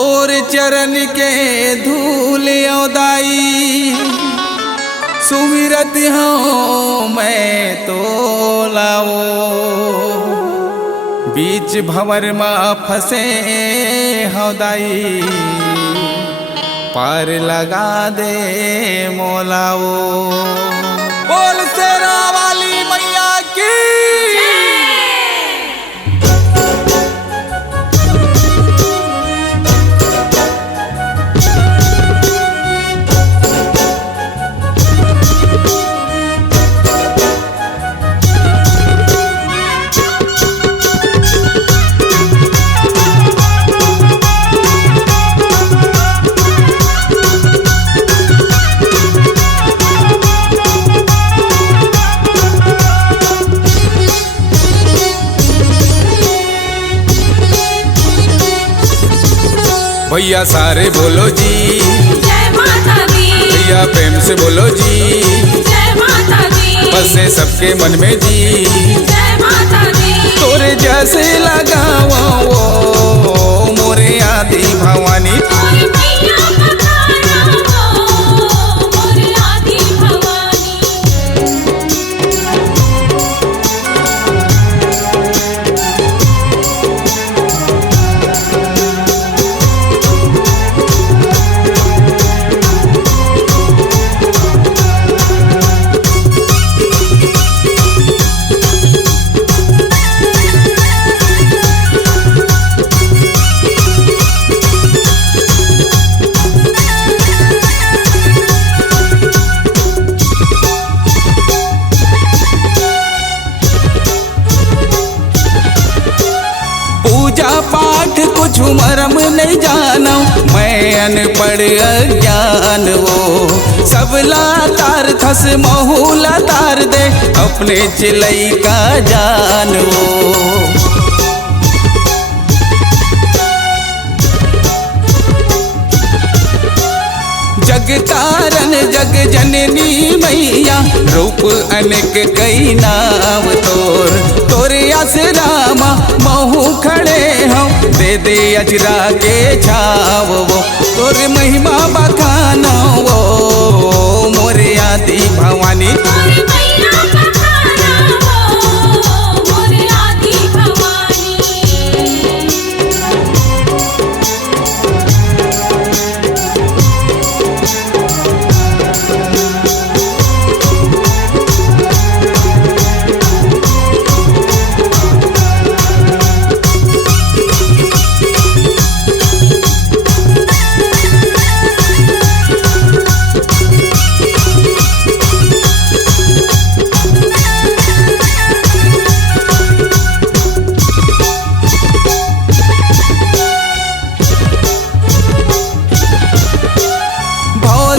तोर चरण के धूल औदाई सुमिरत हूँ मैं तो लाओ। बीच भंवर माँ फंसे हौदाई पार लगा दे मोलाओ। बोल शेरा वाली मैया की। भैया सारे बोलो जी जय माता दी। भैया प्रेम से बोलो जी जय माता दी। बसे सबके मन में जी जय माता दी। तोरे जैसे लगाओ मोरे आदि भवानी। और मैया पधारा हो मोरे आदि भवानी। पूजा पाठ कुछ मरम नहीं जाना मैं अनपढ़ अज्ञान वो। सबला तार थस महूला तार दे अपने चिलई का जान वो। जग कारण जग जननी मैया रूप अनेक कई नाम तोर। तोरे आसरामा महू खड़े हम दे दे अजरा के छाव वो। तोरे महिमा बखाना वो मोरे आदि भवानी। और मैया पधारा हो मोरे आदि भवानी।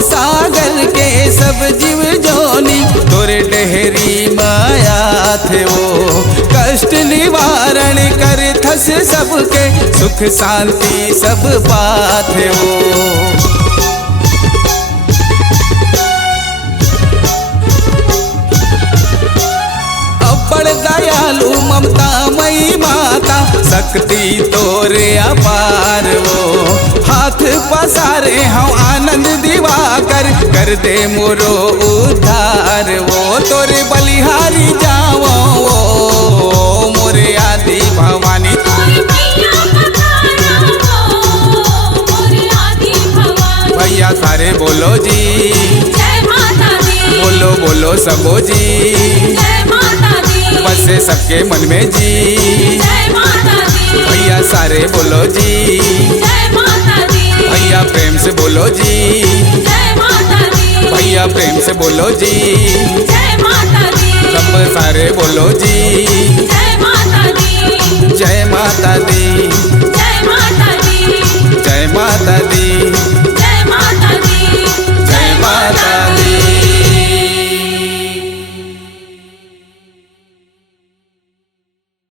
सागर के सब जीव जोनी तोरे डहरी माया थे वो। कष्ट निवारण कर थस सबके सुख शांति सब पाथे वो। बड़ दयालु ममता मई माता शक्ति तोरे अपार वो। हाथ पसारे हम आनंद दिवाकर कर दे मोरो उद्धार वो। तोरे बलिहारी जाओ वो मोरे आदि भवानी। और मैया पधारा हो मोरे आदि भवानी। भैया सारे बोलो जी जय माता दी। बोलो बोलो सबो जी जय माता दी। बसे सबके मन में जी जय माता दी। भैया सारे बोलो जी जय माता दी। भैया प्रेम से बोलो जी जय माता दी। भैया प्रेम से बोलो जी जय माता दी। सब सारे बोलो जी जय माता दी। जय माता दी जय माता दी। जय माता दी।